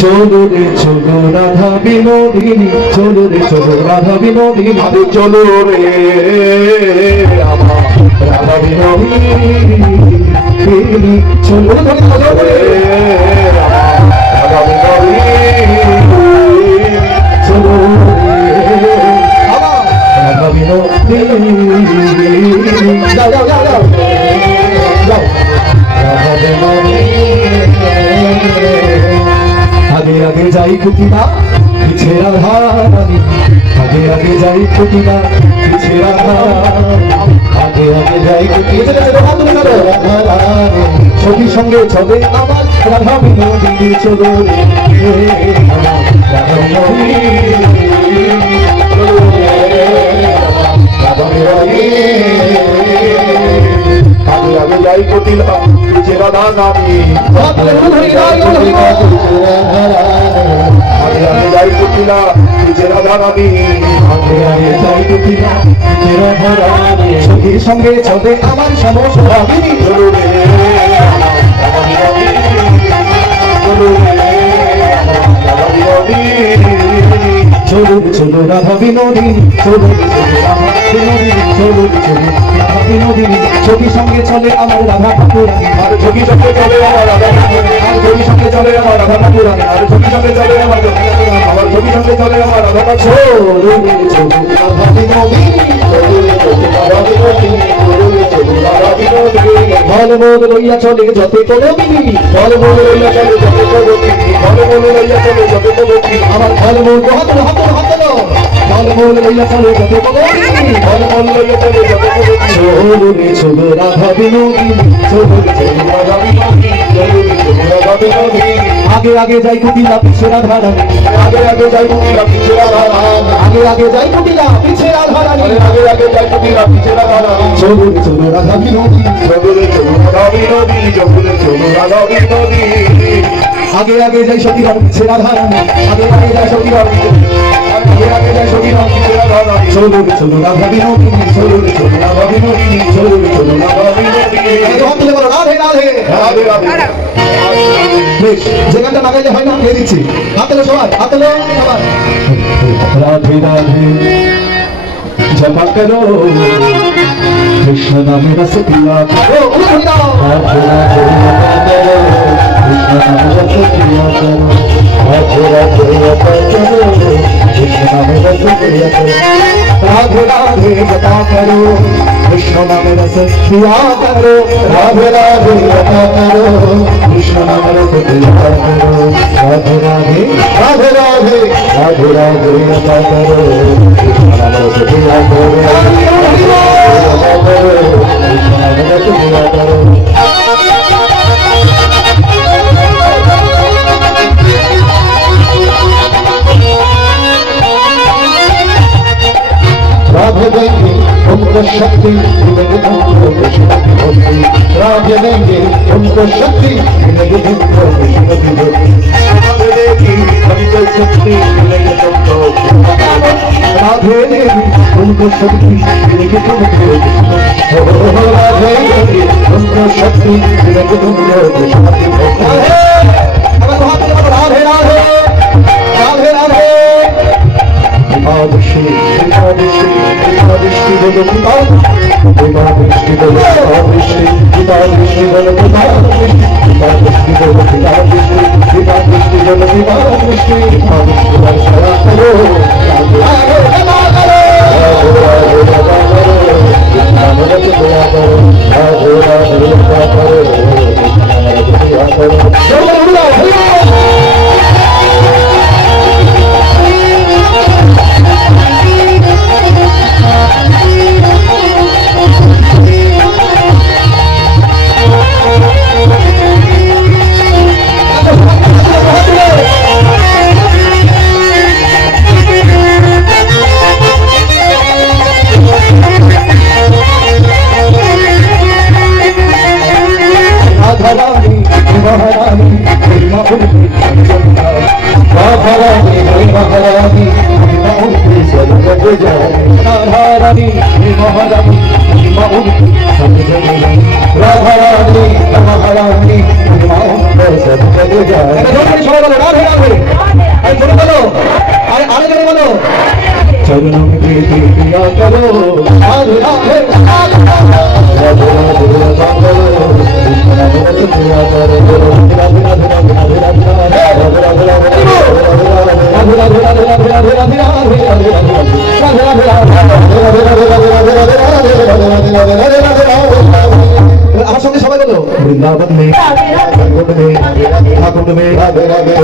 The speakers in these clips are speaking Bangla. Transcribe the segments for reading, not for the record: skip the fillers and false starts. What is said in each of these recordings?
চলো রে চলো রাধা বিনোদিনী, চলো রে চলো রাধা বিনোদিনী, আরে চলো রে আমার রাধা বিনোদিনী, চলো চলো রে রাধা বিনোদিনী, চলো রে আমার রাধা বিনোদিনী, যাও যাও যাও যাও যাও রাধা বিনোদিনী। आगे आगे जाई कुटिया पीछे राधा रानी, आगे आगे जाई कुटिया पीछे राधा, आगे आगे जाई कुटिया राधा रानी, ছবি সঙ্গে চলে আমার রাধা বিনোদিনী, চলো রে আমার রাধা বিনোদিনী, চলো রে রাধা বিনোদিনী। आगे आगे जाई कुटिया पीछे राधा रानी, आगे आगे जाई कुटिया पीछे राधा रानी, आगे आगे जाई कुटिया पीछे राधा रानी, ছবি সঙ্গে চলে আমার সমস্যাবিনী, চলো রে রাধা বিনোদিনী, চলো রে রাধা বিনোদিনী, চলো চলো রাধা বিনোদিনী, চলো রাধা বিনোদিনী, চলো চলো রাধা বিনোদিনী, ছবি সঙ্গে চলে আমার রাধা ঠাকুরানী, আর ছবি সঙ্গে চলে আমার রাধা ঠাকুরানী, আর ছবি সঙ্গে চলে আমার রাধা ঠাকুরানী, আর ছবি সঙ্গে চলে আমার আমার ছবি সঙ্গে চলে আমার রাধা ঠাকুরানী, চলো চলো রাধা বিনোদিনী, চলো রাধা বিনোদিনী, চলো রাধা বিনোদিনী, ভালো মন লইয়া চলে যতে কোনো বিনি, ভালো মন লইয়া চলে যতে কোনো বিনি, ভালো মন লইয়া চলে যতে কোনো বিনি, আমার ভালো মন হাত হাত হাত দাও, ভালো মন লইয়া চলে যতে কোনো বিনি, ভালো মন লইয়া চলে যতে কোনো বিনি, চলো রে চলো রাধা বিনোদিনী, চলো রে চলো রাধা বিনোদিনী, চলো রে চলো রাধা বিনোদিনী, आगे आगे जाई कुटिया पीछे राधा रानी, आगे आगे जाई कुटिया पीछे राधा रानी, आगे आगे जाई कुटिया पीछे राधा रानी, आगे आगे जाई कुटिया पीछे राधा रानी, चलो रे चलो राधा बिनोदिनी, चलो रे चलो राधा बिनोदिनी, चलो रे चलो राधा बिनोदिनी, आगे आगे जाई सखीराम पीछे राधा रानी, आगे आगे जाई सखीराम आगे आगे जाई सखीराम पीछे राधा रानी, चलो रे चलो राधा बिनोदिनी, चलो रे चलो राधा बिनोदिनी, चलो रे चलो राधा बिनोदिनी, हाथ तुले बोलो राधे राधे राधे राधे। বেশ যেখানটা লাগাইলে হয় না দিয়ে দিচ্ছি, হাত তোলো সবার, হাত তোলো সবার, রাধে রাধে জপা করো কৃষ্ণ নামে রস পিয়া করো, রাধে রাধে জপা করো কৃষ্ণ নামে রস পিয়া করো, রাধে রাধে জপা করো কৃষ্ণ নামে রস পিয়া করো, राधे राधे जपा करो कृष्ण नाम रस पिया करो, राधे राधे जपा करो कृष्ण नाम रस पिया करो, राधे राधे राधे राधे राधे राधे जपा करो कृष्ण नाम रस पिया करो, जपा करो कृष्ण नाम रस पिया करो। राधे देंगे उनको शक्ति मिलेगी तुमको कृष्ण की भक्ति, राधे देंगे उनको शक्ति मिलेगी तुमको कृष्ण की भक्ति, राधे देगी हमको शक्ति मिलेगी तुमको कृष्ण की भक्ति, राधे देगी उनको शक्ति मिलेगी तुमको कृष्ण, राधे देगी उनको शक्ति मिलेगी तुमको कृष्ण की भक्ति, Radhe Radhe Radhe Radhe Devadishti, Devadishti, Devadishti, Devadishti, Devadishti, Devadishti, Devadishti, Devadishti, Devadishti, Radhe Radhe বলো চরণ প্রীতি দিয়া করো রাধে রাধে রাধে রাধে আমার সঙ্গে সবাই বলো বৃন্দাবন में ठाकुर में राधे राधे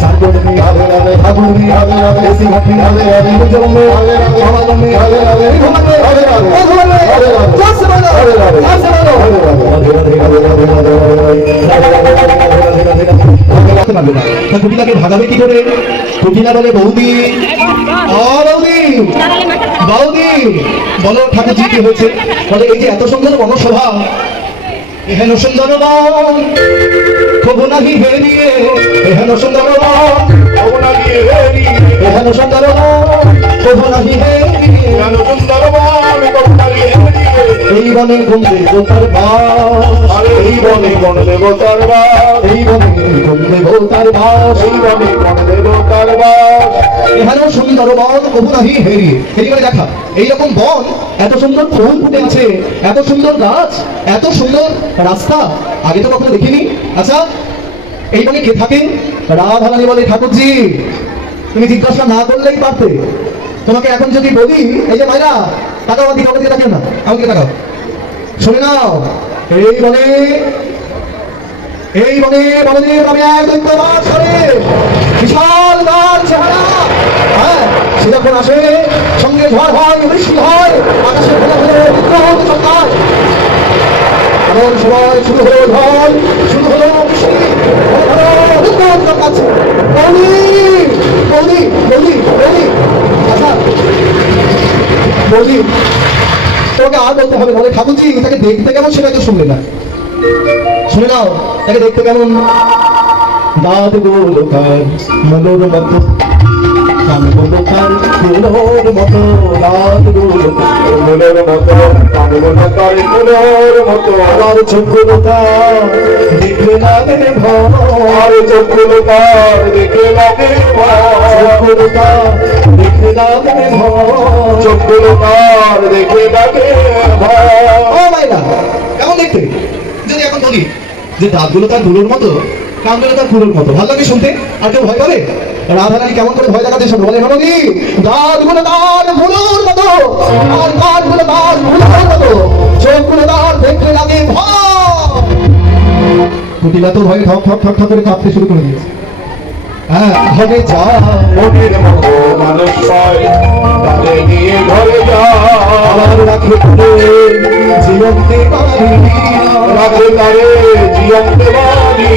साकुर में राधे राधे ठाकुर में राधे राधे ऐसी भक्ति राधे राधे जब में राधे राधे समागम में राधे राधे घुमन में राधे राधे घुमन में राधे राधे जोर से बोलो राधे राधे जोर से बोलो राधे राधे राधे राधे कुटिलाके भागाবে কি করে কুটিলা বলে বৌদি ও বৌদি বৌদি বলো ঠাকুরজি কি হয়েছে বলে এই যে এত সুন্দর বনশোভা এহেন সুন্দর বন কবু নাহি হেরিয়ে এহেন সুন্দর বন কবু নাহি হেরিয়ে এহেন সুন্দর বন কবু নাহি হেরিয়ে এহেন সুন্দর বন কবু নাহি হেরিয়ে এই বনে গুণ দেবতার বাস আরে এই বনে গুণ দেবতার বাস এই বনে গুণ দেবতার বাস এই বনে গুণ দেবতার বাস এহেন সুন্দর বন কবু নাহি হেরিয়ে এই করে দেখা এইরকম বন এত সুন্দর ফুল ফুটে আছে এত সুন্দর গাছ এত সুন্দর রাস্তা আগে তো কখনো দেখিনি আচ্ছা এই বনে কে থাকে রাধারানী বলে ঠাকুরজি তুমি জিজ্ঞাসা না করলেই পারতে তোমাকে এখন যদি বলি এই যে মাইরা তাকাও দিকে আমাকে তাকাও না আমাকে তাকাও শুনে নাও এই বনে বলদেব আমি এক দৈত্যবাস করে বিশাল গাছ চেহারা হ্যাঁ সে যখন আসে সঙ্গে ঝড় হয় বৃষ্টি হয় আকাশে ঘন ঘন বিদ্যুৎ চমকায় এমন সময় শুরু হলো ঝড় শুরু হলো বৃষ্টি ঘন ঘন বিদ্যুৎ চমকাচ্ছে বৌদি বৌদি বৌদি বৌদি আচ্ছা বৌদি তোমাকে আর বলতে হবে বলে ঠাকুরজি তাকে দেখতে কেমন সেটা তো শুনলে না শুনে নাও তাকে দেখতে কেমন দাঁত গুলো তার মলোর মতো কানগুলো তার ফুলোর মতো দাঁত গুলো মলোর মতো কানগুলো তার ফুলোর মতো আর চোখগুলো তার দেখলে লাগে ভয় চোখগুলো তার দেখলে লাগে চোখগুলো তার দেখলে লাগে ভয় চোখগুলো তার দেখলে লাগে ভয় ও মাইনা কেমন দেখতে যদি এখন বলি যে দাঁতগুলো তার ধুলোর মতো কানগুলো তার ফুলোর মতো ভালো লাগে শুনতে আর কেউ ভয় পাবে রাধারানী কেমন করে ভয় দেখাতে সব বলে হলো কি দাঁতগুলো তার ফুলোর মতো আর কানগুলো তার ফুলোর মতো চোখগুলো তার দেখতে লাগে ভয় কুটিলা তো ভয়ে ঠক ঠক ঠক ঠক করে কাঁপতে শুরু করে দিয়েছে হ্যাঁ ঘরে যা মনের মতো মানুষ পায় তাকে নিয়ে ঘরে যা আর রাখে তারে জীবন দে বাড়ি রাখে তারে জীবন দে বাড়ি